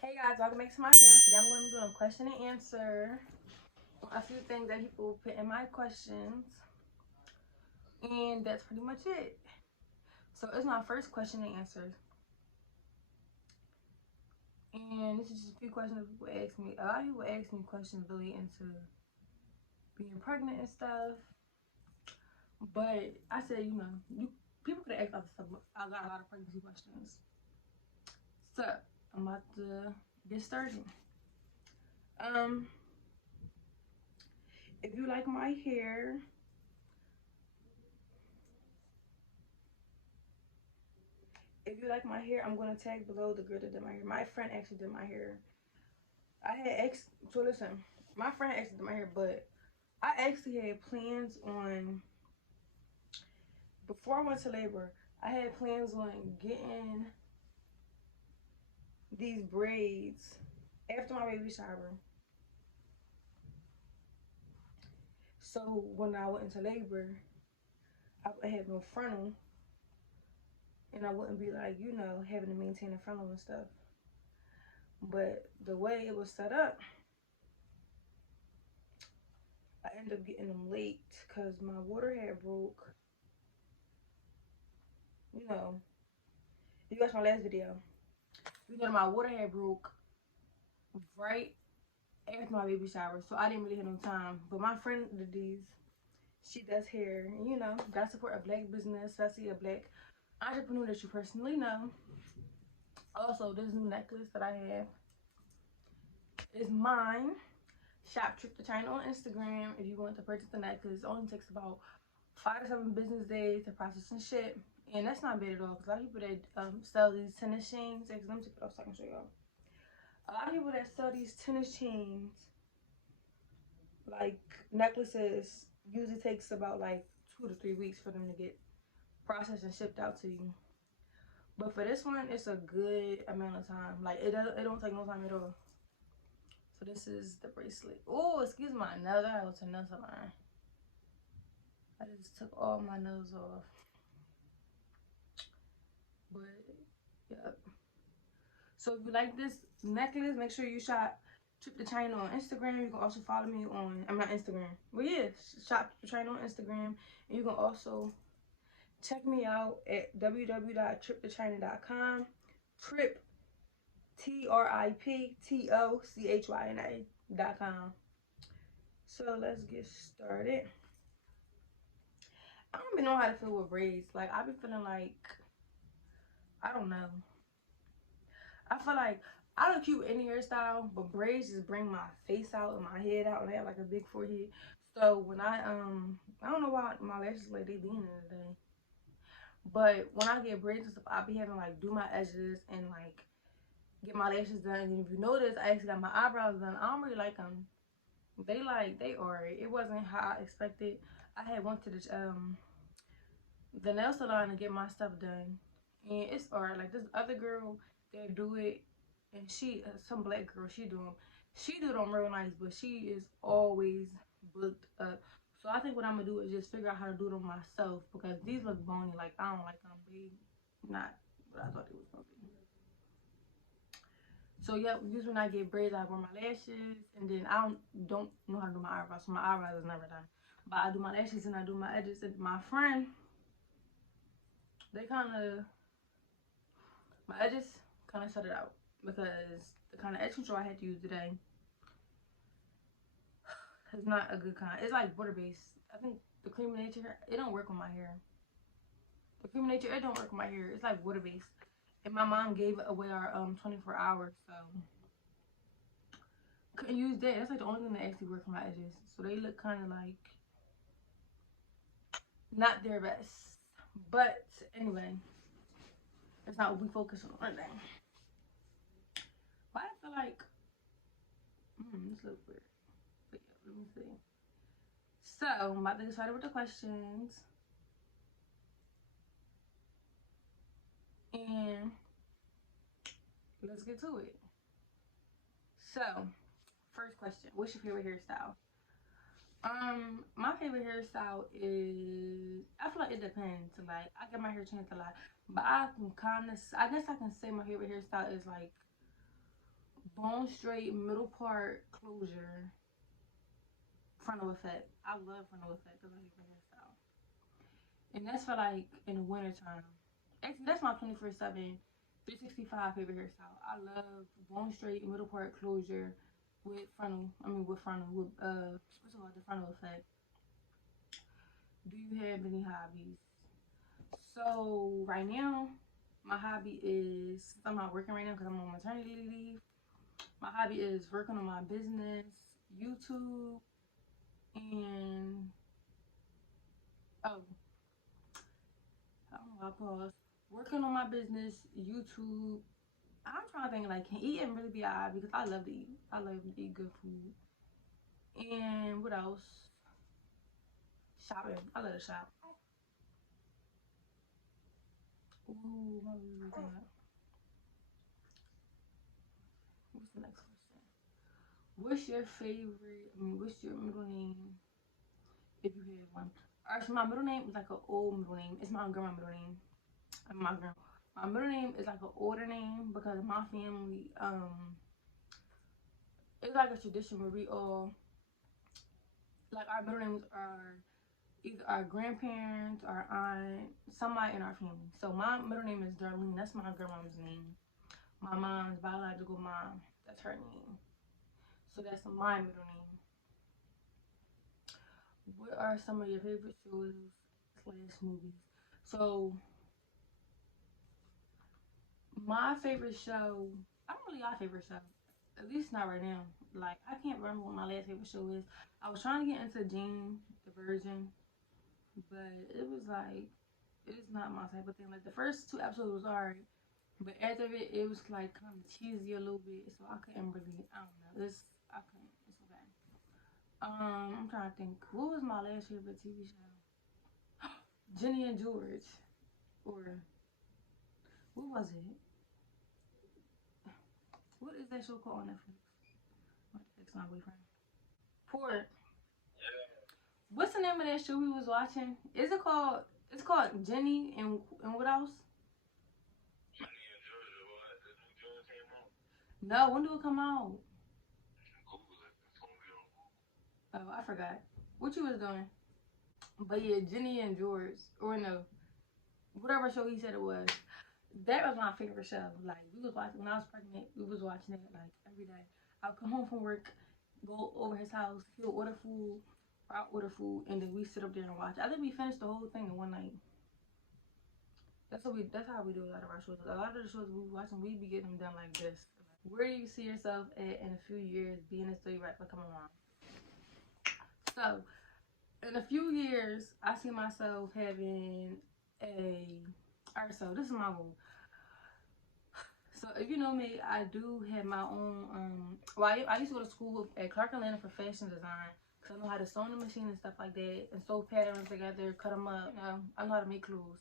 Hey guys, welcome back to my channel. Today I'm going to be doing a question and answer. A few things that people put in my questions. And that's pretty much it. So it's my first question and answer. And this is just a few questions that people ask me. A lot of people ask me questions really into being pregnant and stuff. But I said, people could ask other stuff, but I got a lot of pregnancy questions. So I'm about to get started. If you like my hair, I'm gonna tag below the girl that did my hair. My friend actually did my hair. So listen, my friend actually did my hair, but I actually had plans on, before I went to labor, I had plans on getting these braids after my baby shower. So when I went into labor, I would have no frontal, and I wouldn't be like, having to maintain a frontal and stuff. But the way it was set up, I ended up getting them late because my water had broke. You watched my last video. My water had broke right after my baby shower, so I didn't really have no time. But my friend did these. She does hair, and gotta support a black business, especially a black entrepreneur that you personally know. Also, this new necklace that I have is mine. Shop Trip to China on Instagram if you want to purchase the necklace. It only takes about 5 to 7 business days to process and ship, and that's not bad at all. Because a lot of people that sell these tennis chains, let me take it off so I can show y'all. A lot of people that sell these tennis chains, like necklaces, usually takes about like 2 to 3 weeks for them to get processed and shipped out to you. But for this one, it's a good amount of time. Like it don't take no time at all. So this is the bracelet. Oh, excuse my nose. I go to nail salon. I just took all my nose off. But yep. So if you like this necklace, make sure you shop Trip to China on Instagram. You can also follow me on, I'm not Instagram, but yeah, shop Trip to China on Instagram. And you can also check me out at www.triptochina.com. Trip, TRIPTOCHYNA.com. So let's get started. I don't even know how to feel with braids. Like, I be feeling like, I don't know. I feel like I look cute with any hairstyle, but braids just bring my face out and my head out, and I have like a big forehead. So when I don't know why my lashes like they leaning today. But when I get braids and stuff, I be having like do my edges and like get my lashes done. And if you notice, I actually got my eyebrows done. I don't really like them. They alright. It wasn't how I expected. I had went to the nail salon to get my stuff done, and it's alright. Like this other girl that do it, and she some black girl, she do them real nice, but she is always booked up. So I think what I'm gonna do is just figure out how to do them myself, because these look bony. Like I don't like them. They not what I thought they was gonna be. So yeah, usually when I get braids, I wear my lashes, and then I don't know how to do my eyebrows, so my eyebrows is never done. But I do my lashes and I do my edges. And my friend, they my edges kind of set it out, because the kind of edge control I had to use today is not a good kind. It's like water based. I think the Cream of Nature, it don't work on my hair. The Cream of Nature, it don't work on my hair. It's like water based. And my mom gave away our 24 hours, so couldn't use that. That's like the only thing that actually worked for my edges. So they look kind of like not their best. But anyway, that's not what we focus on today. But I feel like this looks weird. But yeah, let me see. So I'm about to get started with the questions. And let's get to it. So, first question, what's your favorite hairstyle? My favorite hairstyle is, I feel like it depends. Like, I get my hair changed a lot, but I guess I can say my favorite hairstyle is like bone straight, middle part closure, frontal effect. I love frontal effect because I favorite hairstyle, and that's for like in the winter time. Actually, that's my 24/7, 365 favorite hairstyle. I love bone straight, middle part closure with frontal. I mean, with frontal, with what's it called, the frontal effect. Do you have any hobbies? So right now, my hobby is, I'm not working right now because I'm on maternity leave. My hobby is working on my business, YouTube, and oh, I don't know, I pause. Working on my business, YouTube. I'm trying to think like, can eating really be alright because I love to eat. I love to eat good food. And what else? Shopping. I love to shop. Ooh, what was that? What's the next question? What's your favorite? I mean, what's your middle name if you have one? Actually, my middle name is like an old middle name. It's my grandma's middle name. My grandma. My middle name is like an older name because my family, it's like a tradition where we all, like, our middle names are either our grandparents, our aunt, somebody in our family. So my middle name is Darlene. That's my grandma's name. My mom's biological mom. That's her name. So that's my middle name. What are some of your favorite shows slash movies? So my favorite show, I don't really got a favorite show. At least not right now. Like, I can't remember what my last favorite show is. I was trying to get into Jane, the Virgin, but it was like, it's not my type of thing. Like, the first two episodes was alright, but after it was like kind of cheesy a little bit, so I couldn't really, I don't know. I couldn't, it's okay. I'm trying to think. What was my last favorite TV show? Jenny and George. Or, what was it? What is that show called on Netflix? My text my boyfriend. Port. What's the name of that show we was watching? Is it called? It's called Jenny and what else? No, when do it come out? Oh, I forgot. What you was doing? But yeah, Jenny and George, or no, whatever show he said it was. That was my favorite show. Like, we was watching when I was pregnant. We was watching it like every day. I'll come home from work, go over his house, he'll order food, or I'll order food, and then we sit up there and watch. I think we finished the whole thing in one night. That's how we do a lot of our shows. A lot of the shows we watching, we be getting them done like this. Where do you see yourself at in a few years being a story rapper? Come on. So, in a few years, I see myself having a. Alright, so this is my goal. So, if you know me, I do have my own. Well, I used to go to school at Clark Atlanta for fashion design. Cause I know how to sew on the machine and stuff like that, and sew patterns together, cut them up. You know, I know how to make clothes,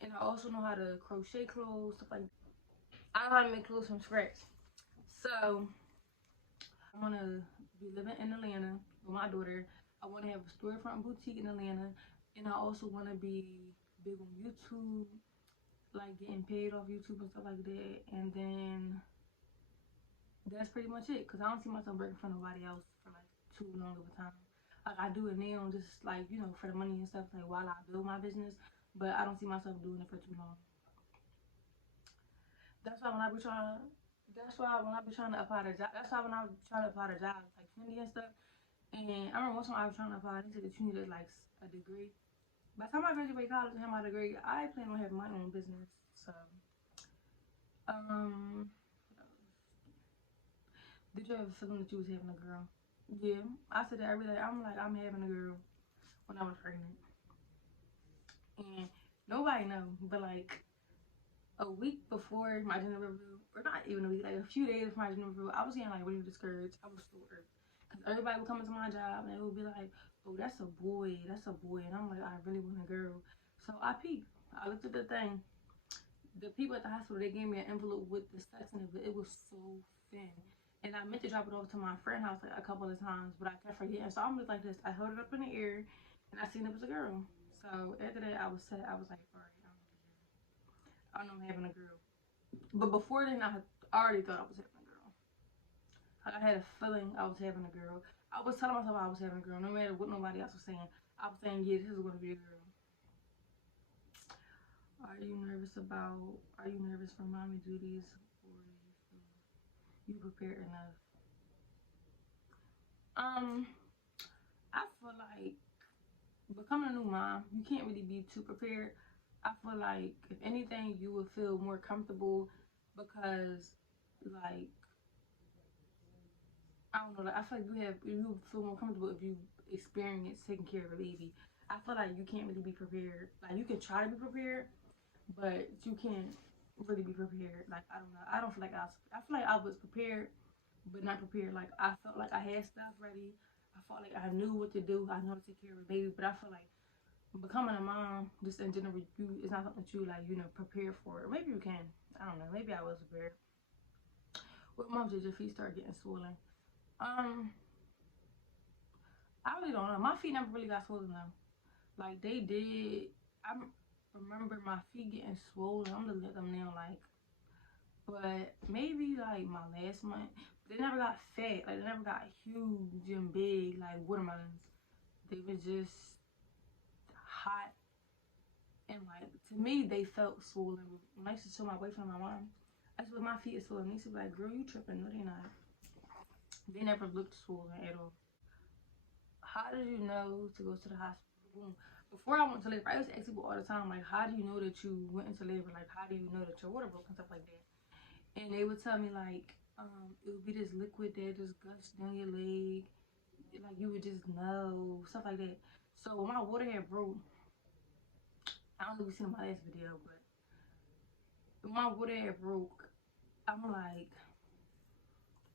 and I also know how to crochet clothes, stuff like that. I know how to make clothes from scratch. So I want to be living in Atlanta with my daughter. I want to have a storefront boutique in Atlanta, and I also want to be big on YouTube, like getting paid off YouTube and stuff like that. And then that's pretty much it. Cause I don't see myself working for nobody else for like too long of a time. Like, I do it now, just like, you know, for the money and stuff, like while I build my business. But I don't see myself doing it for too long. That's why when I be trying, that's why when I be trying to apply to job, that's why when I was trying to apply to jobs like Trinity and stuff. And I remember one time I was trying to apply, they said that you needed like a degree. By the time I graduate college and have my degree, I plan on having my own business. So, um, did you ever feel that you was having a girl? Yeah, I said that every day. I'm like, I'm having a girl when I was pregnant, and nobody know. But like a week before my gender reveal, or not even a week, like a few days before my gender reveal, I was getting like really discouraged. I was so hurt because everybody would come into my job and they would be like, "Oh, that's a boy," and I'm like, I really want a girl. So I peeked. I looked at the thing. The people at the hospital, they gave me an envelope with the sex in it, but it was so thin. And I meant to drop it over to my friend's house like a couple of times, but I kept forgetting. So I'm just like this. I held it up in the air, and I seen it was a girl. So after that, I was set. I was like, all right, I know I'm having a girl. But before then, I already thought I was having a girl. Like, I had a feeling I was having a girl. I was telling myself I was having a girl, no matter what nobody else was saying. I was saying, yeah, this is going to be a girl. Are you nervous about? Are you nervous for mommy duties, or you prepared enough? Um, I feel like becoming a new mom, you can't really be too prepared. I feel like if anything, you would feel more comfortable because, like, I don't know, like I feel like you feel more comfortable if you experience taking care of a baby. I feel like you can't really be prepared. Like you can try to be prepared, but you can't really be prepared. Like I don't know. I don't feel like I feel like I was prepared, but not prepared. Like I felt like I had stuff ready. I felt like I knew what to do. I know how to take care of a baby, but I feel like becoming a mom, just in general, it's not something that you like, prepare for. Or maybe you can. I don't know. Maybe I was prepared. What month did your feet start getting swollen? Um, I really don't know. My feet never really got swollen though. Like they did. I remember my feet getting swollen. I'm looking at them now, like, but maybe like my last month. They never got fat. Like they never got huge and big like watermelons. They was just hot and like to me they felt swollen. When I used to show my boyfriend my mom, I said my feet is swollen. He used to be like, "Girl, you tripping? No, they not. They never looked swollen at all." How did you know to go to the hospital? Before I went to labor, I used to ask people all the time, like, how do you know that you went into labor? Like, how do you know that your water broke and stuff like that? And they would tell me, like, it would be this liquid that just gushed down your leg. Like, you would just know, stuff like that. So when my water had broke, I don't know if you seen my last video, but when my water had broke, I'm like,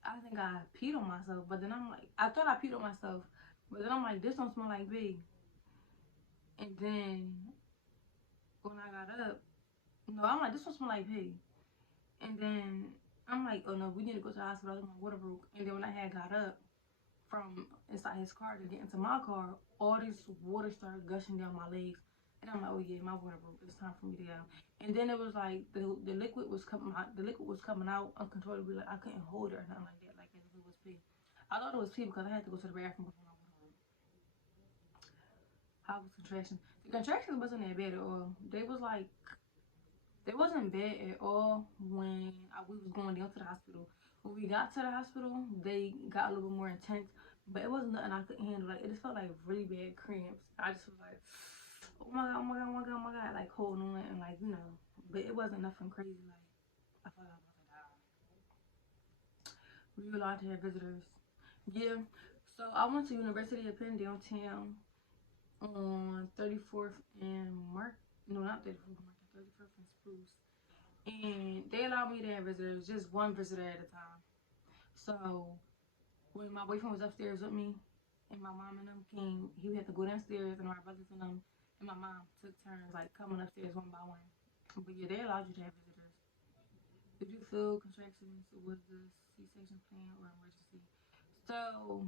I think I peed on myself. But then I'm like, I thought I peed on myself. But then I'm like, this don't smell like pee. And then when I got up, no, I'm like, this one smell like pee. And then I'm like, oh no, we need to go to the hospital. My water broke. And then when I had got up from inside his car to get into my car, all this water started gushing down my legs. And I'm like, oh yeah, my water broke. It's time for me to go. And then it was like the liquid was coming out. The liquid was coming out uncontrollably. Like I couldn't hold it or nothing like that. Like as if it was pee. I thought it was pee because I had to go to the bathroom before my water broke. How was contractions? The contractions wasn't that bad at all. They wasn't bad at all when we was going down to the hospital. When we got to the hospital, they got a little bit more intense, but it wasn't nothing I couldn't handle. Like it just felt like really bad cramps. I just was like, oh my god, oh my god, oh my god, oh my god, like holding on and like but it wasn't nothing crazy. Like I thought I was about to die. We were allowed to have visitors. Yeah. So I went to University of Penn downtown on 34th and Mark. No, not 34th Mark. 31st and Spruce. And they allowed me to have visitors, just one visitor at a time. So when my boyfriend was upstairs with me and my mom and them came, he had to go downstairs and my brothers and them and my mom took turns like coming upstairs one by one. But yeah, they allowed you to have visitors. Did you feel contractions? Was the C-section plan or emergency? So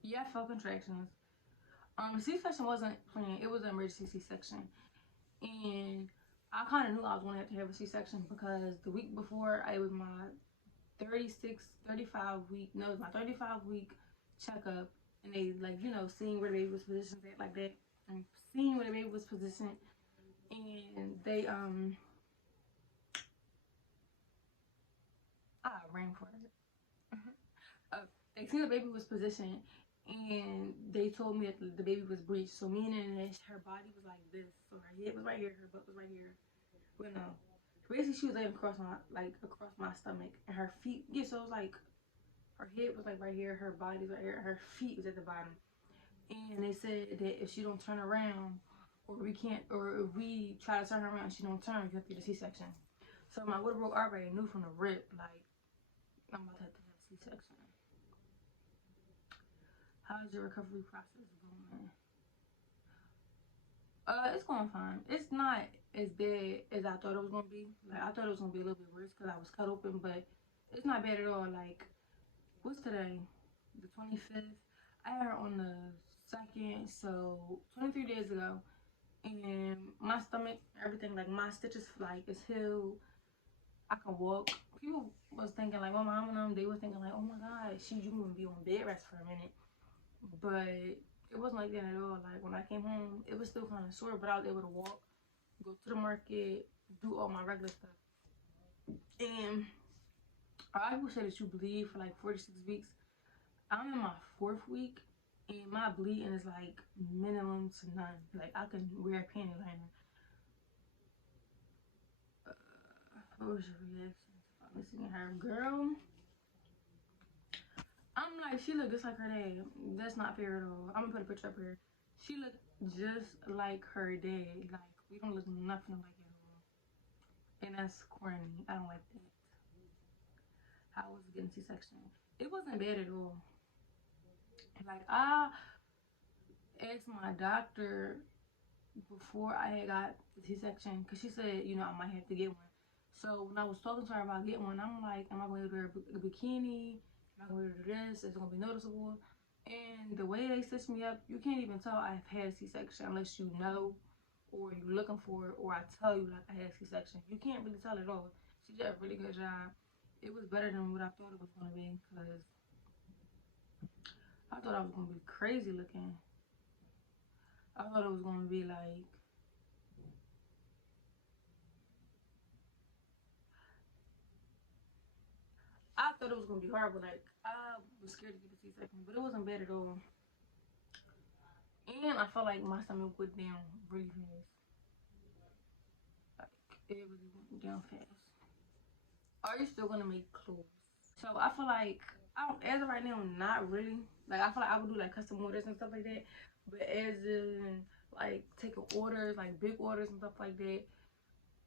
yeah, I felt contractions. C-section wasn't planned. It was an emergency C-section. And I kind of knew I was going to have a C-section because the week before, it was my 35 week, no, it was my 35 week checkup. And they, like, seeing where the baby was positioned at, like that. And seeing where the baby was positioned. And they, ran for it. They seen the baby was positioned. And they told me that the baby was breached. So meaning that her body was like this. So her head was right here, her butt was right here. Well, no. Basically, she was laying across my stomach, and her feet. Yeah, so it was like her head was like right here, her body was right here, and her feet was at the bottom. And they said that if she don't turn around, or if we try to turn her around and she don't turn, you have to get a C-section. So my water broke already knew from the rip, like I'm about to have to have a C-section. How's your recovery process going? It's going fine. It's not as bad as I thought it was gonna be. Like I thought it was gonna be a little bit worse because I was cut open, but It's not bad at all. Like, what's today? The 25th. I had her on the 2nd, so 23 days ago. And my stomach, everything, like my stitches, like, is healed. I can walk. People was thinking, like, my mom and them, they was thinking, like, oh my God, you gonna be on bed rest for a minute. But it wasn't like that at all. Like, when I came home, it was still kind of sore, but I was able to walk, go to the market, do all my regular stuff. And I would say that you bleed for like 46 weeks. I'm in my 4th week, and my bleeding is like minimum to none. Like, I can wear a panty liner. What was your reaction to missing her? Girl, I'm like, she looked just like her dad. That's not fair at all. I'm gonna put a picture up here. She looked just like her dad. Like, we don't look nothing like at all. And that's corny. I don't like that. How was getting C-section? It wasn't bad at all. Like, I asked my doctor before I had got the C-section, because she said, you know, I might have to get one. So when I was talking to her about getting one, I'm like, am I going to wear a bikini? Am I going to do this? Is it going to be noticeable? And the way they stitched me up, you can't even tell I've had a C-section unless you know, or you're looking for it, or I tell you like I had a C-section. You can't really tell at all. She did a really good job. It was better than what I thought it was going to be, because I thought I was going to be crazy looking. I thought it was going to be like, I thought it was gonna be horrible. Like, I was scared to get a C-section, but it wasn't bad at all. And I felt like my stomach went down really fast. Like, it really went down fast. Are you still gonna make clothes? So I feel like, as of right now, not really. Like, I feel like I would do like custom orders and stuff like that. But as in like taking orders, like big orders and stuff like that,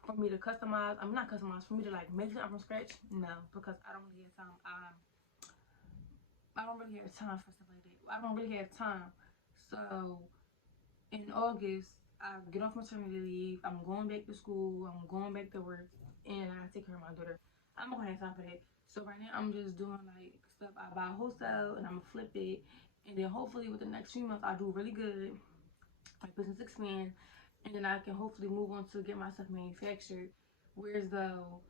for me to customize, I'm not customize, for me to like make something from scratch, no, because I don't really have time. I don't really have time for stuff like that. I don't really have time. So in August, I get off maternity leave. I'm going back to school. I'm going back to work, and I take care of my daughter. I'm not gonna have time for that. So right now, I'm just doing like stuff. I buy wholesale, and I'm gonna flip it, and then hopefully within the next few months, I do really good. My business expand, and then I can hopefully move on to get my stuff manufactured. Whereas though,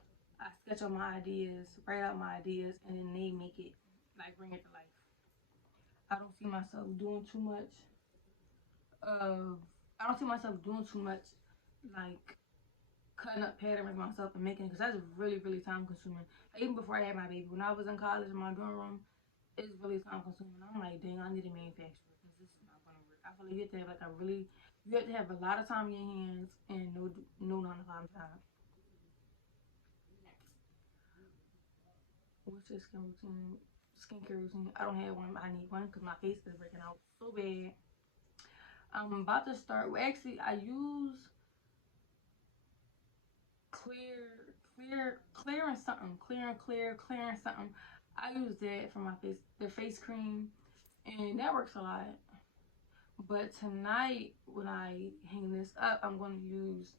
I sketch out my ideas, write out my ideas, and then they make it, like, bring it to life. I don't see myself doing too much of, I don't see myself doing too much, like, cutting up patterns myself and making it, because that's really, really time consuming. Like, even before I had my baby, when I was in college in my dorm room, it's really time consuming. I'm like, dang, I need a manufacturer, because this is not going to work. I feel like you have to have, like, you have to have a lot of time in your hands and no 9 to 5 job. What's your skincare routine? I don't have one. I need one because my face is breaking out so bad. I'm about to start. Well, actually, I use clear and something. Clear and something. I use that for my face, the face cream, and that works a lot. But tonight, when I hang this up, I'm going to use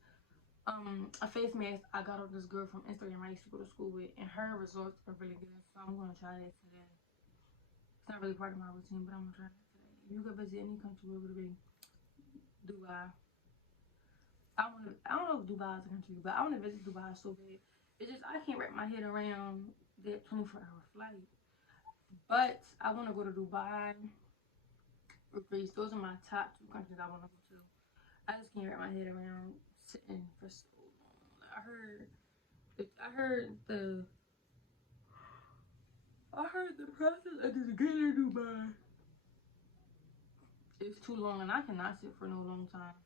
a face mask I got of this girl from Instagram I used to go to school with, and her results are really good. So I'm going to try that today. It's not really part of my routine, but I'm gonna try it today. If you could visit any country, where would it be? Dubai. I don't know if Dubai is a country, but I wanna visit Dubai so bad. It's just I can't wrap my head around that 24-hour flight. But I wanna go to Dubai or Greece. Those are my top 2 countries I wanna go to. I just can't wrap my head around sitting for so long. I heard the process of just getting to Dubai is too long, and I cannot sit for no long time.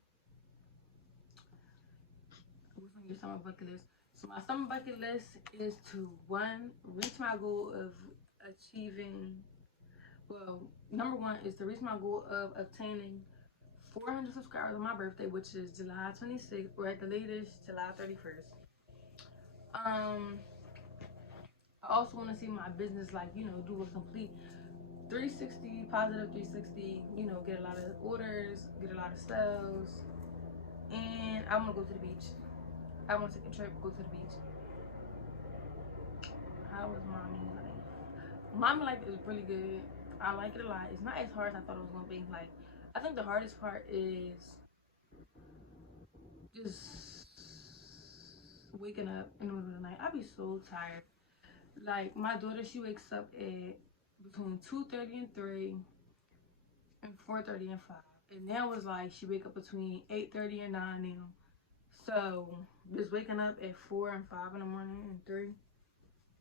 What's on your summer bucket list? So my summer bucket list is to, one, reach my goal of achieving. Well, number one is to reach my goal of obtaining 400 subscribers on my birthday, which is July 26th, or at the latest July 31st. I also want to see my business, like, do a complete 360, positive 360. Get a lot of orders, get a lot of sales, and I want to go to the beach. I want to take a trip, go to the beach. How was mommy life? Mommy life is really good. I like it a lot. It's not as hard as I thought it was gonna be. Like, I think the hardest part is just waking up in the middle of the night. I be so tired. Like my daughter, she wakes up at between 2:30 and 3, and 4:30 and 5. And now it's like she wake up between 8:30 and 9 now. So just waking up at 4 and 5 in the morning and 3.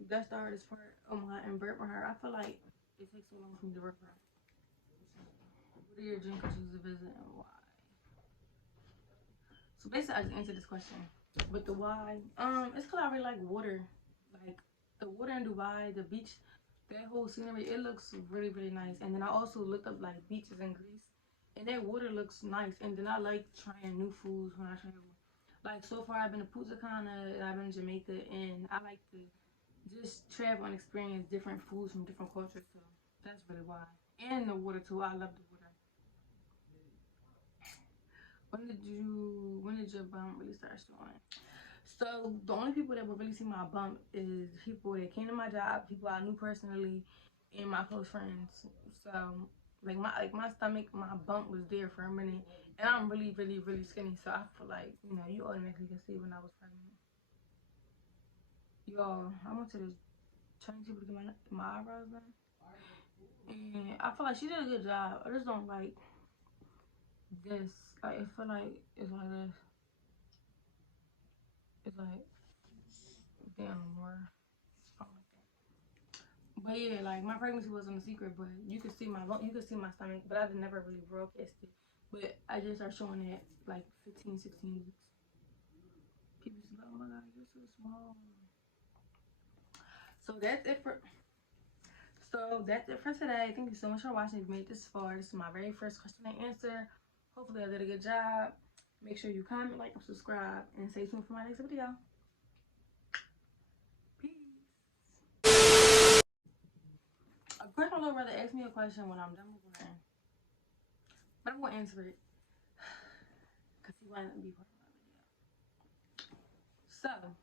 That's the hardest part. Oh my, and burping her. I feel like it takes so long for me to burp her. What are your dream countries to visit and why? So basically, I just answered this question. But the why, it's because I really like water. Like the water in Dubai, the beach, that whole scenery, it looks really, really nice. And then I also looked up like beaches in Greece, and that water looks nice. And then I like trying new foods when I travel. Like so far, I've been to Punta Cana, and I've been to Jamaica, and I like to just travel and experience different foods from different cultures. So that's really why. And the water too. I love the water. When did your bump really start showing? So the only people that will really see my bump is people that came to my job, people I knew personally, and my close friends. So like my stomach, my bump was there for a minute, and I'm really really really skinny. So I feel like you automatically can see when I was pregnant. Y'all, I went to this Chinese people to get my eyebrows done, and I feel like she did a good job. I just don't like this. Like I feel like it's like this. It's like damn more. But yeah, like my pregnancy wasn't a secret, but you could see my stomach, but I never really broadcast it. But I just started showing it like 15, 16 weeks. People just like, oh my god, you're so small. So that's it for today. Thank you so much for watching. If you made it this far, this is my very first question and answer. Hopefully I did a good job. Make sure you comment, like, and subscribe, and stay tuned for my next video. Peace. Of course, my little brother asked me a question when I'm done with one, but I'm gonna answer it because he wanted to be part of my video. So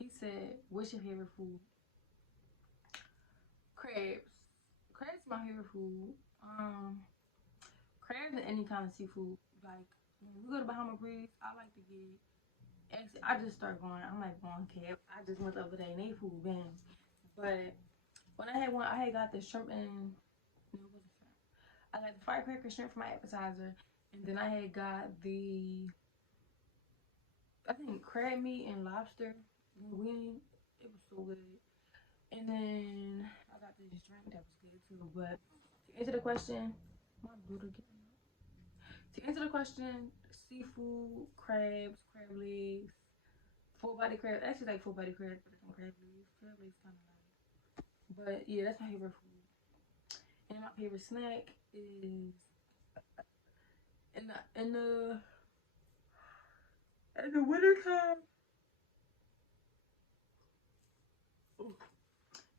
he said, "What's your favorite food?" Crabs. Crabs is my favorite food. Crabs and any kind of seafood. Like when we go to Bahama Breeze, I like to get. Actually, I just start going. I'm like going cab. I just went the other day and they food bangs. But when I had one, I had got the shrimp and no, it wasn't shrimp. I got the firecracker shrimp for my appetizer, and then I had got the I think crab meat and lobster linguine. It was so good. And then I got this drink that was good too. But to answer the question, my booty getting up. To answer the question, seafood, crabs, crab legs, full body crab. Actually, like full body crabs, but it's crab legs. Crab legs kind of like. But yeah, that's my favorite food. And my favorite snack is in the winter time.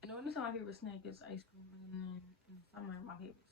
In the winter time, my favorite snack is ice cream, and then in the summer, my favorite